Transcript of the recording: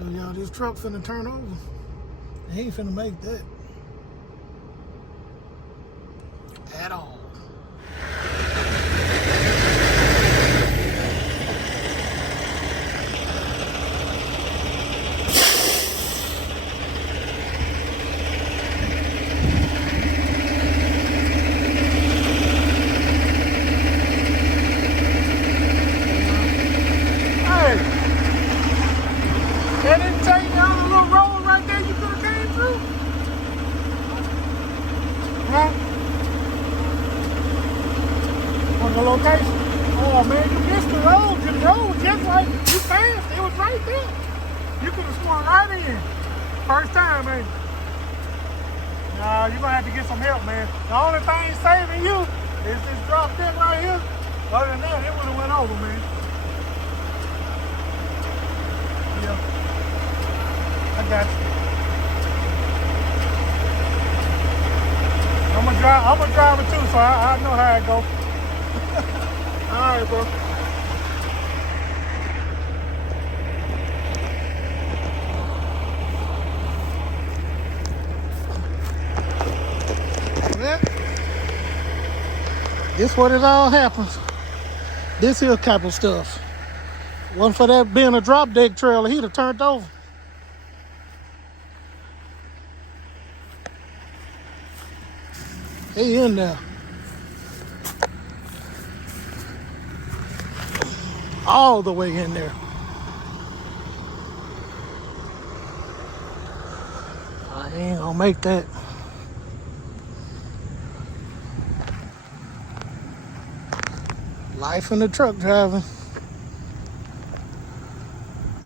So y'all, this truck finna turn over. He ain't finna make that. At all. They didn't take you on a little road right there you could have came through? Huh? On the location? Oh man, you missed the road. The road was just right. You passed. It was right there. You could have swung right in. First time, man. Nah, you're gonna have to get some help, man. The only thing saving you is this drop deck right here. Other than that, it would have went over, man. Yeah. I got you. I'm a driver too, so I know how it go. All right, bro. Yeah. This what it all happens. This here type of stuff. Wasn't for that being a drop deck trailer, he'd have turned over. He in there. All the way in there. I ain't gonna make that. Life in the truck driving.